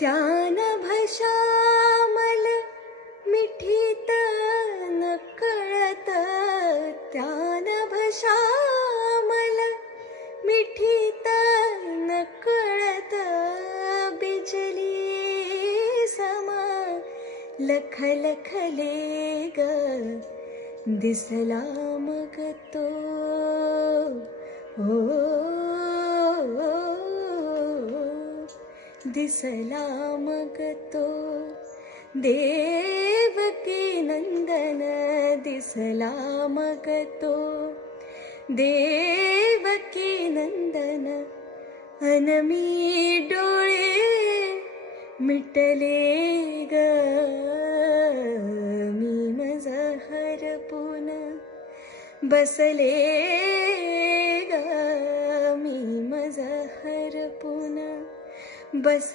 त्यान भशामल मिठीत नकळत, त्यान भशामल मिठीत नकळत, बिजली समा लखलखले ग, दिसला मग तो दिसला मग तो देवकी नंदन, दिसला मग तो देवकी नंदन. अन मी डोळे मिटले ग, मी मज हरपून बसले ग, मी मज हरपून बस